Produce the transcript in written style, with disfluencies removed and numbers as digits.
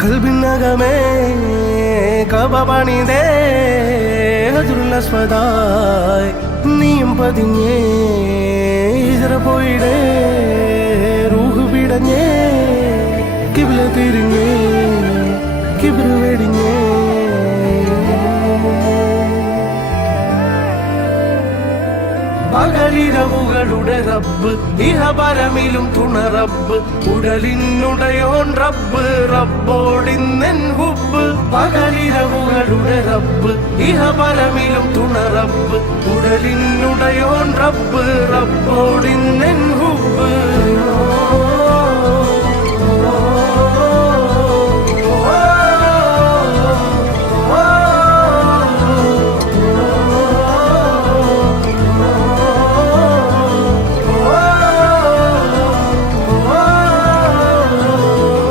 കൽബിനകമേ കബപണിതേ ഹജറുൽ നീയും പതിഞ്ഞേ ഇതറ പോയിടേ റൂഹ് പിടഞ്ഞേ കിബില തിരിഞ്ഞേ കിബിറ് വെടിഞ്ഞേ പകലിരവുകളുടെ റബ്ബ് ഇഹപരമിലും തുണ റബ്ബ് ഉടലിനുടയോൻ റബ്ബ് റബ്ബോടിന്നെൻ ഹുബ്ബ് പകലിരവുകളുടെ റബ്ബ് ഇഹപരമിലും തുണ റബ്ബ് ഉടലിനുടയോൻ റബ്ബ് റബ്ബോടിന്നെൻ ഹുബ്ബ്